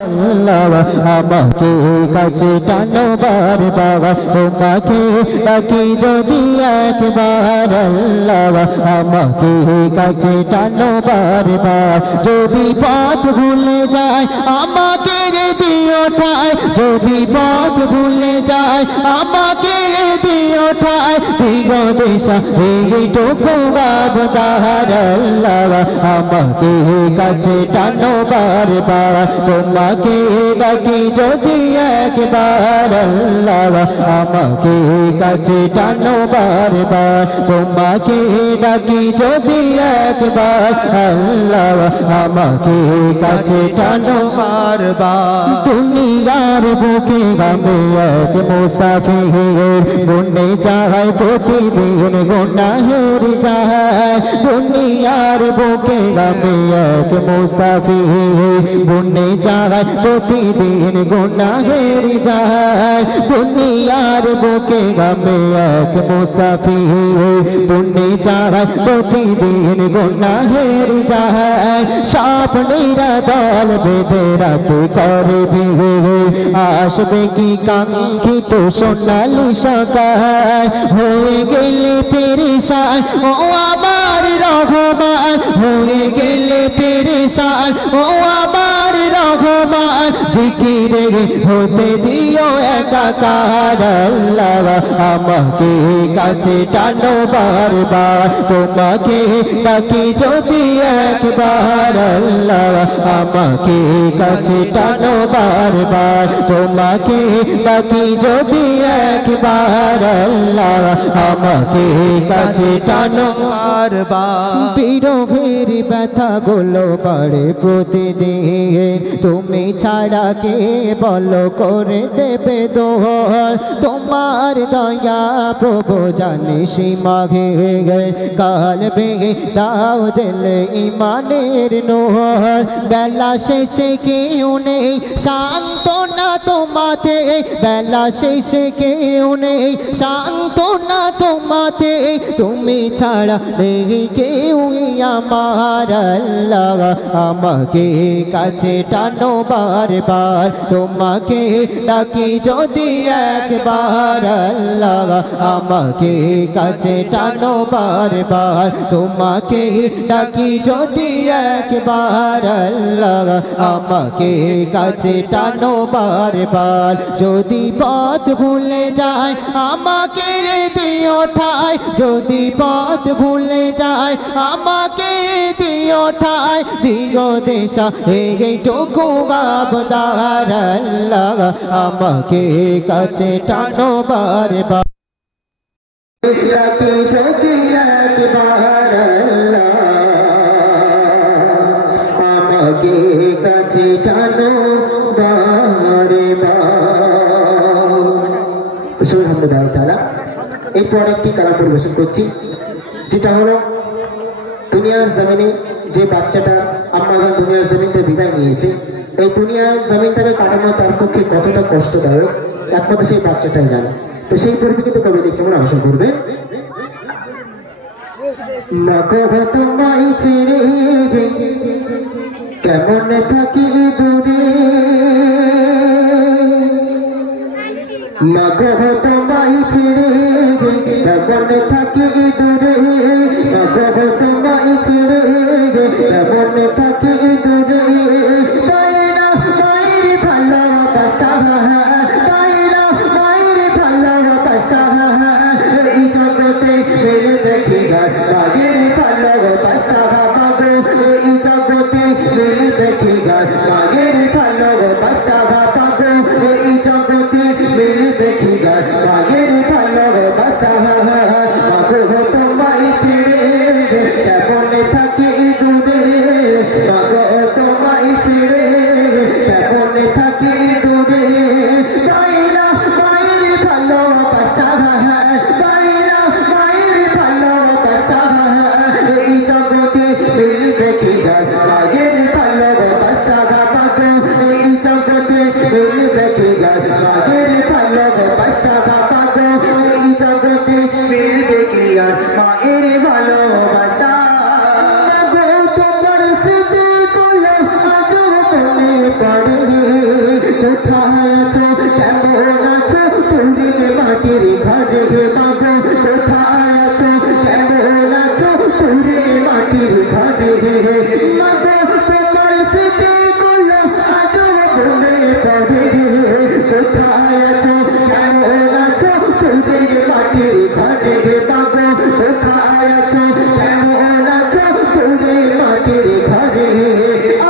আমাকে কাছে টানো বারবার তোমাকে ডাকি যদি একবার আল্লাহ আমাকে কাছে টানো বারবার যদি পথ ভুলে যায় আমাকে দিও ঠায় যদি পথ ভুলে যায় আমাকে দিও ঠায় দিগ দিশা এইটুকু বাবদার আল্লাহ আমাকে কাছে টানো বারবার তোমাকে ডাকি যদি একবার আল্লাহ আমাকে কাছে টানো বারবার তোমাকে ডাকি যদি একবার আল্লাহ আমাকে কাছে টানো বারবার দুনিয়ার বুকে আমি এক মুসাফির বনে যায় প্রতিদিন গুনাহের যায় দুনিয়ার বুকে আমি এক মুসাফির বনে যায় প্রতিদিন গুনাহের যায় দুনিয়ার বুকে আমি এক মুসাফির বনে যায় প্রতিদিন গুনাহের যায় স্বপ্নেরা দল বেঁধে রাতে করে ভিড় আসবে কি কাঙ্ক্ষিত সোনালি সকাল হয়ে গেলে পেরেশান ও আমার রহমান হয়ে গেলে পেরেশান ও আমার রহমান জিকিরে হতে দিও একাকার আল্লাহ আমাকে কাছে টানো বারবার তোমাকে ডাকি যদি একবার আল্লাহ আমাকে কাছে টানো বারবার তোমাকে ডাকি যদি একবার আল্লাহ আমাকে কাছে টানো বারবার বিরোধের ব্যথা গুলো বাড়ে প্রতিদিন তুমি ছাড়া কে বলো করে দেবে দোহর তোমার দয়া প্রভু জানে সীমা ঘেরে কাল বেগে দাও জেলে ইমানের নোহর বেলা শেষে কেউ নেই সান্ত্বনা তোমাতে বেলা শেষে কেউ নেই সান্ত্বনা তোমাতে তুমি ছাড়া নেই কেউ আমার আল্লাহ আমাকে কাছে টানো বারবার তোমাকে ডাকি যদি একবার আল্লাহ আমাকে কাছে টানো বারবার তোমাকে ডাকি যদি একবার আল্লাহ আমাকে কাছে টানো বারবার যদি পথ ভুলে যায় আমাকে দিও ঠায় যদি পথ ভুলে যায় আমাকে দিও ঠায় দিও দেশা এইটুকু বাবদার আল্লাহ আমাকে কাছে টানো বারবার যদি একবার আল্লাহ আমাকে কাছে টানো বারবার আলহামদুলিল্লাহ তাআলা এরপর একটি কালাম পরিবেশন করছি যেটা হলো দুনিয়ার জমিনে যে বাচ্চাটা আম্মাজান দুনিয়ার জমিন থেকে বিদায় নিয়েছে এই দুনিয়ার জমিনটাকে কাটানো তার পক্ষে কতটা কষ্টদায়ক একমাত্র সেই বাচ্চাটাই জানে তো সেই পরিপ্রেক্ষিতে কবি লিখছে মনে আশা করবেন মাগো তোমায় ছেড়ে কেমন থাকি দূরে মাগো তোমায় ছেড়ে কেমন থাকি দূরে মাগো তোমায় ছেড়ে কেমন থাকি দূরে পায়না মায়ের ভালোবাসা পায়না মায়ের ভালোবাসা এই জগতে মেরে দেখি মায়ের ভালোবাসা মাগো এই জগতে মেরে দেখি মায়ের ভালোবাসা মাগো এই জগতে মেরে দেখি মায়ের ভালোবাসা মাগো তোমায় ছেড়ে কেমন থাকি দূরে মাগো তোমায় ছেড়ে কেমন থাকি দূরে পায়না মায়ের ভালোবাসা পায়না মায়ের ভালোবাসা এই জগতে মেরে দেখি মায়ের ভালোবাসা মাগো এই জগতে মেরে দেখি মায়ের ভালোবাসা মাগো এই জগতে মেরে দেখি মায়ের ভালোবাসা মাগো তোমার স্মৃতি গুলো আজও মনে পড়ে কোথায় আছো কেমন আছো তুমি মাটির ঘরে মাগো কোথায় আছো কেমন আছো তুমি মাটির ঘরে মাগো তোমার স্মৃতিগুলো আজও মনে পড়ে কোথায় আছো কেমন আছো তুমি মাটির ঘরে মাগো কোথায় আছো কেমন আছো তুমি মাটির ঘরে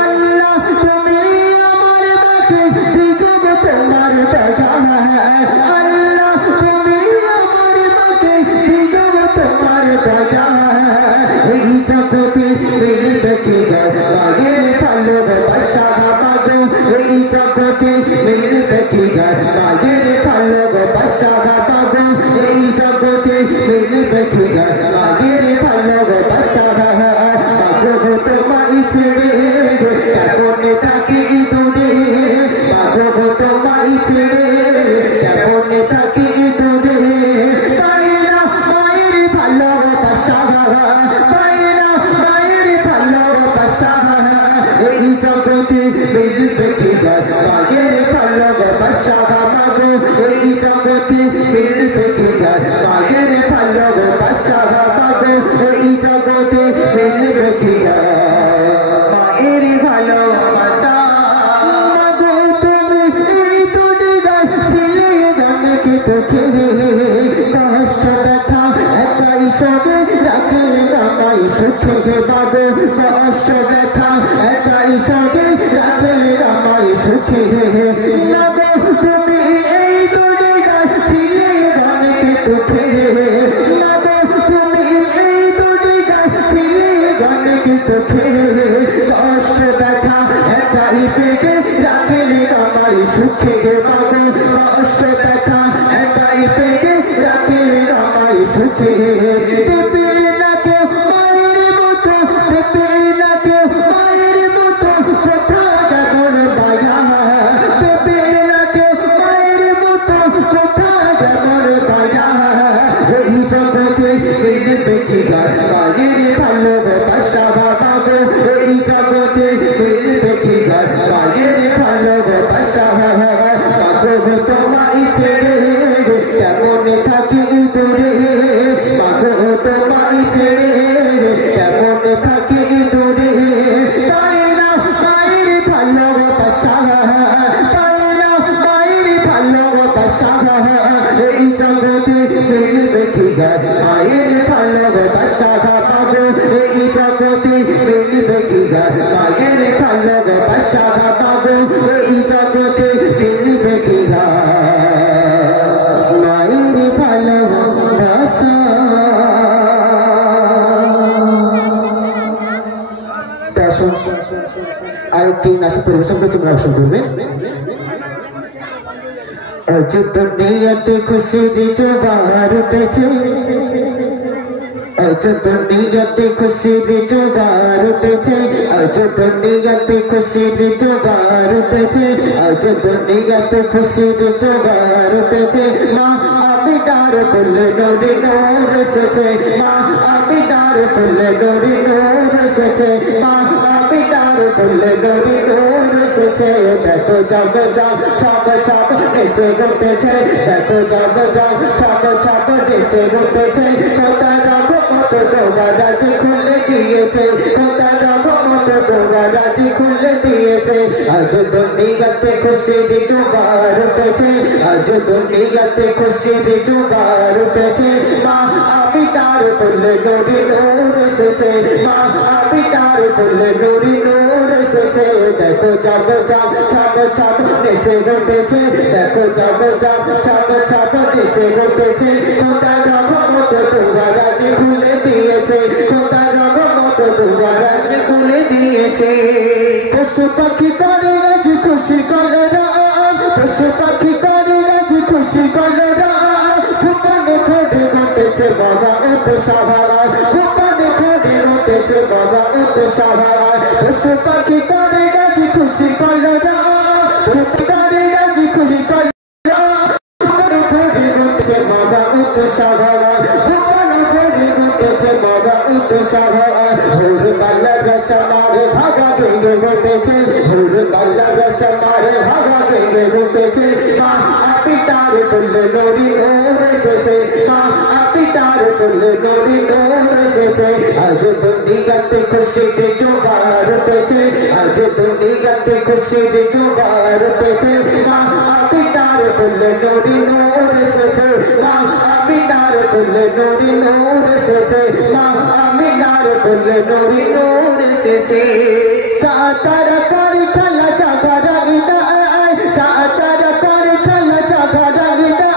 আল্লাহ তুমি আমার মাকে দিগো তোমার দয়া আল্লাহ তুমি আমার মাকে দিগো তোমার দয়া এই জগতে মিলবে কি মায়ের ভালোবাসা মাগো এই জগতে মিলবে কি মায়ের ভালোবাসা মাগো এই জগতে মিলবে কি মায়ের ভালোবাসা মাগো তোমায় ছেড়ে কেমন থাকি দূরে মাগো তোমায় ছেড়ে কেমন থাকি দূরে তাই না মায়ের ভালোবাসা তাই না মায়ের ভালোবাসা এই জগতে মিলবে কি মায়ের ভালোবাসা মাগো এই জগতে মিলবে কি মায়ের ভালোবাসা মাগো এই জগতে মিলবে কি মায়ের ভালোবাসা মাগো তুমি এই দুনিয়ায় ছিলে জানকে তোকে কষ্ট ব্যথা একাই সবে রাখলে নামাই সুখে মাগো কষ্ট ব্যথা একাই সবে রাখলে নামাই সুখে মাগো তুমি এই দুনিয়ায় ছিলে জানকে তোকে মাগো তুমি এই দুনিয়ায় ছিলে জানকে তোকে কষ্ট ব্যথা একাই পেটে রাখলে নামাই সুখে মাগো কষ্ট ব্যথা একাই পেটে রাখলে নামাই সুখে দেবে না কেউ মায়ের মতো দেবে না কেউ মায়ের মতো কোথায় যেমন মায়া দেবে না কেউ মায়ের মতো কোথায় যেমন মায়া এই জগতে মিলবে কি মায়ের ভালোবাসা মাগো এই জগতে মিলবে কি মায়ের ভালোবাসা মাগো তোমায় ছেড়ে কেমন থাকি দূরে মাগো তোমায় ছেড়ে কেমন থাকি দূরে তাই না মায়ের ভালোবাসা তাই না মায়ের ভালোবাসা এই জগতে মিলবে কি মায়ের ভালোবাসা মাগো এই জগতে মিলবে কি মায়ের ভালোবাসা মাগো এই জগতে মিলবে কি মায়ের ভালোবাসা আরেকটি নাচের পরিবেশন করে তোমরা অবশ্যই করবে আজ দুনিয়াতে খুশির জোয়ার উঠেছে আজ দুনিয়াতে খুশির জোয়ার উঠেছে আজ দুনিয়াতে খুশির জোয়ার উঠেছে আজ দুনিয়াতে খুশির জোয়ার উঠেছে মা আমি ডার করলে নড়ে নড় এসেছে মা আমি ডার করলে নড়ে নড় এসেছে মা আমি ডার করলে নড়ে নড় এসেছে দেখো যাব যাও ছাপ ছাপ নেচে উঠেছে দেখো যাব যাও ছাপ ছাপ নেচে উঠেছে কোথায় রাখো মতো তোমার রাজ খুলে দিয়েছে কোথায় রাখো মতো তোমার রাজ খুলে দিয়েছে আজ দুনিয়াতে খুশির জোয়ার উঠেছে আজ দুনিয়াতে খুশির জোয়ার উঠেছে মা আমি ডার করলে নড়ে নড় এসেছে মা আমি ডার করলে নড়ে নড় এসেছে দেখো যাব যাও ছাপ ছাপ নেচে উঠেছে দেখো যাব যাও ছাপ ছাপ নেচে উঠেছে কোথায় রাখো মতো তোমার রাজ খুলে দিয়েছে কোথায় রাখো মতো তোমার রাজ খুলে দিয়েছে পশু পাখি করে আজ খুশি কলরা পশু পাখি করে আজ খুশি কলরা ফুপানে খোঁজে ঘটেছে বাবা উত সাহারা ফুপানে খোঁজে ঘটেছে বাবা উত সাহারা পশু পাখি করে আজ খুশি কলরা ফুপানে করে আজ খুশি কলরা ফুপানে খোঁজে ঘটেছে বাবা উত সাহারা ফুপানে খোঁজে ঘটেছে বাবা উত সাহারা হোর বালা রসমারে ভাগা ভেঙে ঘটেছে হোর বালা রসমারে হাওয়া থেকে উঠেছে মা পিতার তুলে নূরি নূর এসেছে মা পিতার তুলে নূরি নূর এসেছে আজ দুনিয়াতে খুশিতে জোয়ার উঠেছে আজ দুনিয়াতে খুশিতে জোয়ার উঠেছে মা পিতার তুলে নূরি নূর এসেছে মা পিতার তুলে নূরি নূর এসেছে মা পিতার তুলে নূরি নূর এসেছে চাতারা করে খেলা চাকারা ইদা চাতারা করে খেলা চাকারা ইদা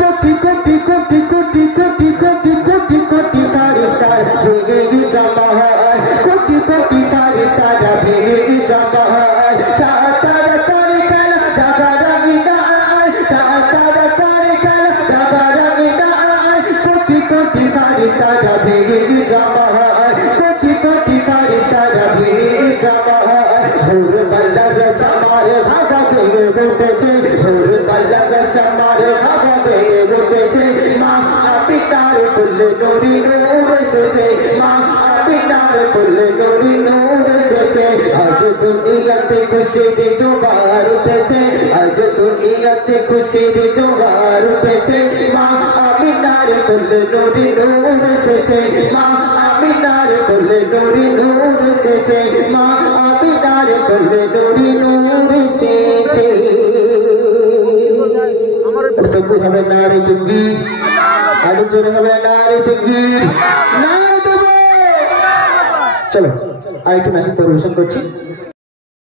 কোটি কোটি কোটি কোটি কোটি কোটি কোটি কোটি ফারিস্তার ভেঙে জমা হয় কোটি কোটি ফারিস্তার ভেঙে জমা হয় চাতারা করে খেলা চাকারা ইদা চাতারা করে খেলা চাকারা ইদা কোটি কোটি ফারিস্তার ভেঙে জমা হয় কোটি কোটি ফারিস্তার ভেঙে জমা হয় ভোর বল্লর সমার ভাগা থেকে উঠেছে ভোর বল্লর সমার ভাগা থেকে উঠেছে মা পিতার তুলে নূরি নূর এসেছে মা পিতার তুলে নূরি নূর এসেছে আজ দুনিয়াতে খুশিতে জোয়ার উঠেছে আজ দুনিয়াতে খুশিতে জোয়ার উঠেছে মা পিতার তুলে নূরি নূর এসেছে মা পিতার তুলে নূরি নূর এসেছে মা পিতার তুলে নূরি নূর এসেছে তবু হবে নারী তাকবীর আরো জোরে হবে নারী তাকবীর নারী তাকবীর চলো আরেকটু নাচের পরিবেশন করছি